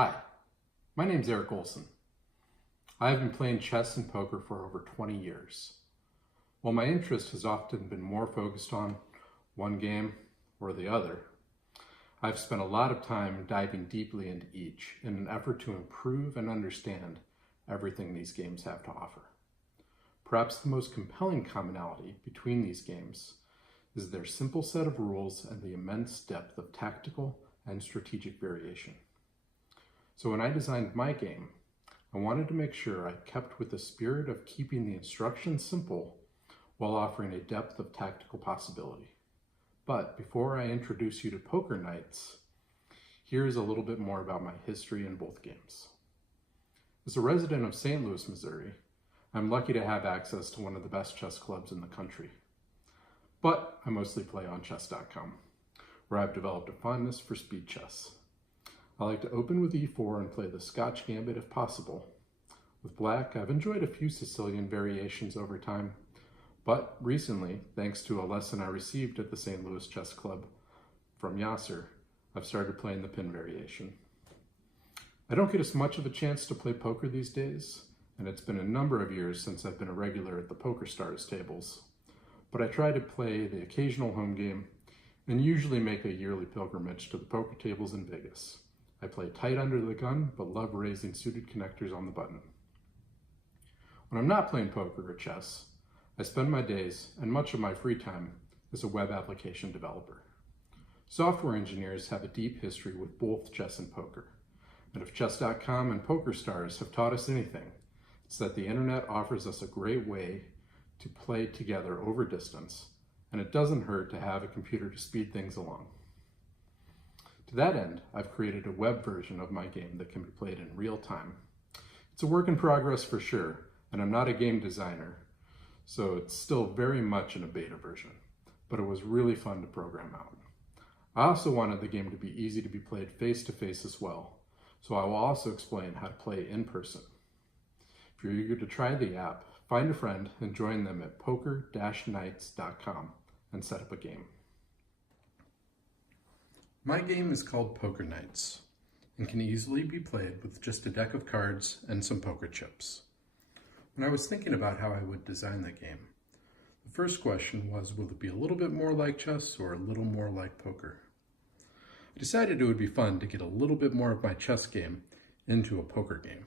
Hi, my name's Eric Olson. I have been playing chess and poker for over 20 years. While my interest has often been more focused on one game or the other, I've spent a lot of time diving deeply into each in an effort to improve and understand everything these games have to offer. Perhaps the most compelling commonality between these games is their simple set of rules and the immense depth of tactical and strategic variation. So when I designed my game, I wanted to make sure I kept with the spirit of keeping the instructions simple while offering a depth of tactical possibility. But before I introduce you to Poker Nights, here's a little bit more about my history in both games. As a resident of St. Louis, Missouri, I'm lucky to have access to one of the best chess clubs in the country. But I mostly play on chess.com, where I've developed a fondness for speed chess. I like to open with e4 and play the Scotch Gambit if possible. With black, I've enjoyed a few Sicilian variations over time, but recently, thanks to a lesson I received at the St. Louis Chess Club from Yasser, I've started playing the pin variation. I don't get as much of a chance to play poker these days, and it's been a number of years since I've been a regular at the PokerStars tables, but I try to play the occasional home game and usually make a yearly pilgrimage to the poker tables in Vegas. I play tight under the gun, but love raising suited connectors on the button. When I'm not playing poker or chess, I spend my days and much of my free time as a web application developer. Software engineers have a deep history with both chess and poker, and if chess.com and PokerStars have taught us anything, it's that the internet offers us a great way to play together over distance, and it doesn't hurt to have a computer to speed things along. To that end, I've created a web version of my game that can be played in real time. It's a work in progress for sure, and I'm not a game designer, so it's still very much in a beta version, but it was really fun to program out. I also wanted the game to be easy to be played face-to-face as well, so I will also explain how to play in person. If you're eager to try the app, find a friend and join them at poker-nights.com and set up a game. My game is called Poker Nights and can easily be played with just a deck of cards and some poker chips. When I was thinking about how I would design the game, the first question was, will it be a little bit more like chess or a little more like poker? I decided it would be fun to get a little bit more of my chess game into a poker game.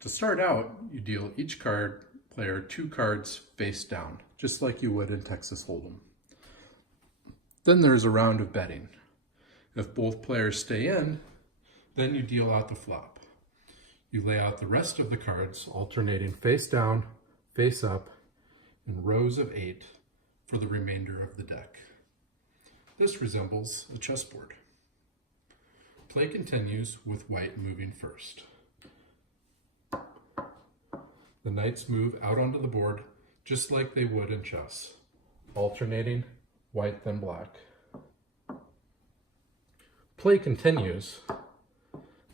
To start out, you deal each player 2 cards face down, just like you would in Texas Hold'em. Then there's a round of betting. If both players stay in, then you deal out the flop. You lay out the rest of the cards, alternating face down, face up, in rows of 8 for the remainder of the deck. This resembles a chessboard. Play continues with white moving first. The knights move out onto the board just like they would in chess, alternating white then black. Play continues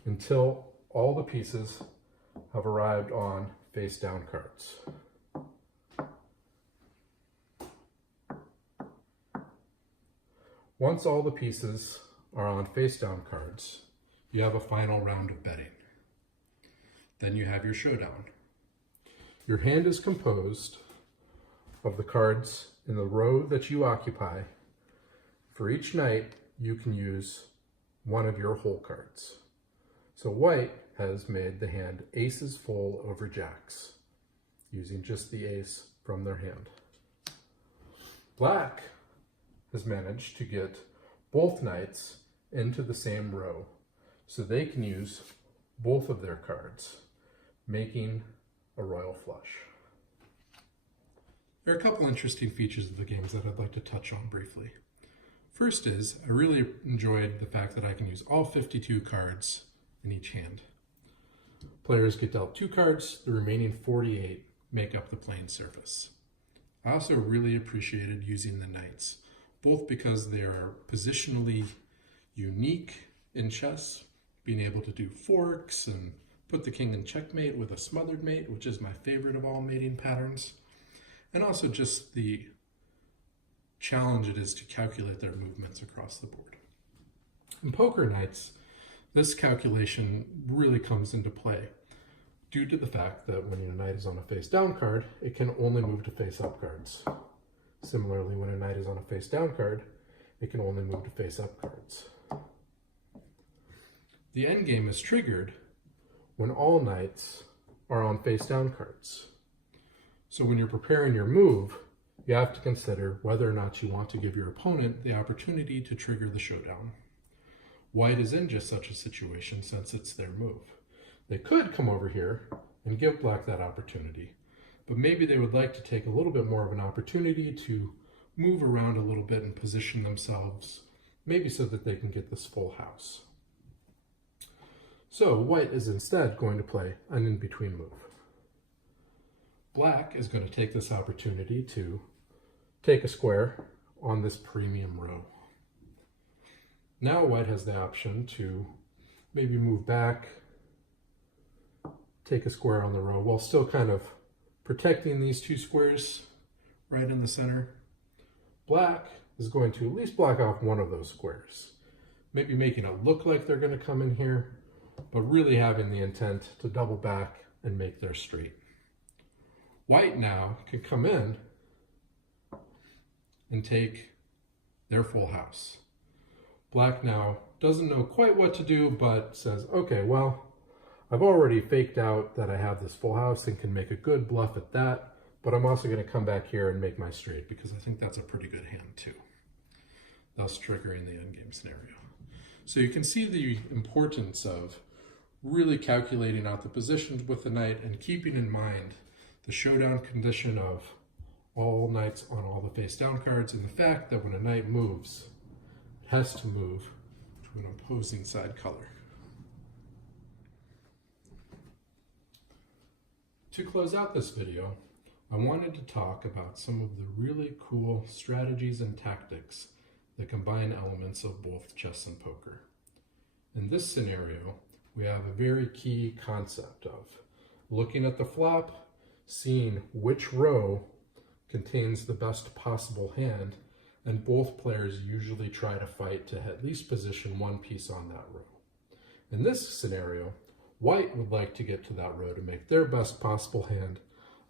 until all the pieces have arrived on face down cards. Once all the pieces are on face down cards, you have a final round of betting. Then you have your showdown. Your hand is composed of the cards in the row that you occupy. For each knight, you can use one of your whole cards. So white has made the hand aces full over jacks, using just the ace from their hand. Black has managed to get both knights into the same row, so they can use both of their cards, making a royal flush. There are a couple interesting features of the games that I'd like to touch on briefly. First is, I really enjoyed the fact that I can use all 52 cards in each hand. Players get dealt 2 cards, the remaining 48 make up the playing surface. I also really appreciated using the knights, both because they are positionally unique in chess, being able to do forks and put the king in checkmate with a smothered mate, which is my favorite of all mating patterns, and also just the challenge it is to calculate their movements across the board. In Poker Nights, This calculation really comes into play due to the fact that when a knight is on a face-down card, it can only move to face-up cards. Similarly, when a knight is on a face-down card, it can only move to face-up cards. The endgame is triggered when all knights are on face-down cards. So when you're preparing your move, you have to consider whether or not you want to give your opponent the opportunity to trigger the showdown. White is in just such a situation since it's their move. They could come over here and give black that opportunity, but maybe they would like to take a little bit more of an opportunity to move around a little bit and position themselves, maybe so that they can get this full house. So white is instead going to play an in-between move. Black is going to take this opportunity to take a square on this premium row. Now white has the option to maybe move back, take a square on the row while still kind of protecting these two squares right in the center. Black is going to at least block off one of those squares, maybe making it look like they're going to come in here, but really having the intent to double back and make their straight. White now can come in and take their full house. Black now doesn't know quite what to do, but says, okay, well, I've already faked out that I have this full house and can make a good bluff at that, but I'm also going to come back here and make my straight because I think that's a pretty good hand too, thus triggering the endgame scenario. So you can see the importance of really calculating out the positions with the knight and keeping in mind the showdown condition of all knights on all the face down cards, and the fact that when a knight moves, it has to move to an opposing side color. To close out this video, I wanted to talk about some of the really cool strategies and tactics that combine elements of both chess and poker. In this scenario, we have a very key concept of looking at the flop, seeing which row contains the best possible hand, and both players usually try to fight to at least position one piece on that row. In this scenario, white would like to get to that row to make their best possible hand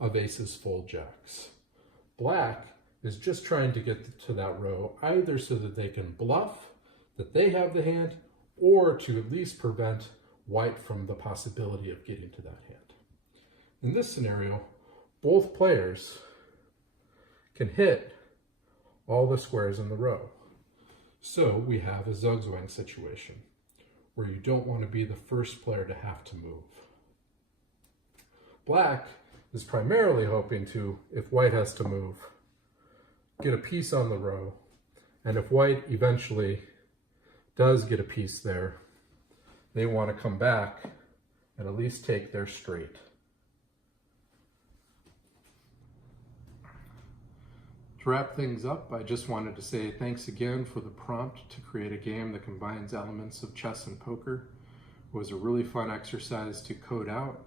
of aces full jacks. Black is just trying to get to that row either so that they can bluff that they have the hand, or to at least prevent white from the possibility of getting to that hand. In this scenario, both players can hit all the squares in the row. So we have a zugzwang situation where you don't want to be the first player to have to move. Black is primarily hoping to, if white has to move, get a piece on the row, and if white eventually does get a piece there, they want to come back and at least take their straight. To wrap things up, I just wanted to say thanks again for the prompt to create a game that combines elements of chess and poker. It was a really fun exercise to code out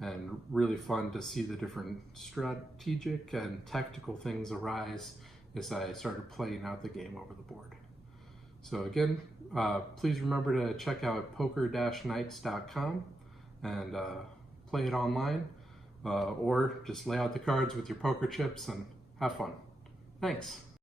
and really fun to see the different strategic and tactical things arise as I started playing out the game over the board. So again, please remember to check out poker-nights.com and play it online, or just lay out the cards with your poker chips and have fun. Thanks.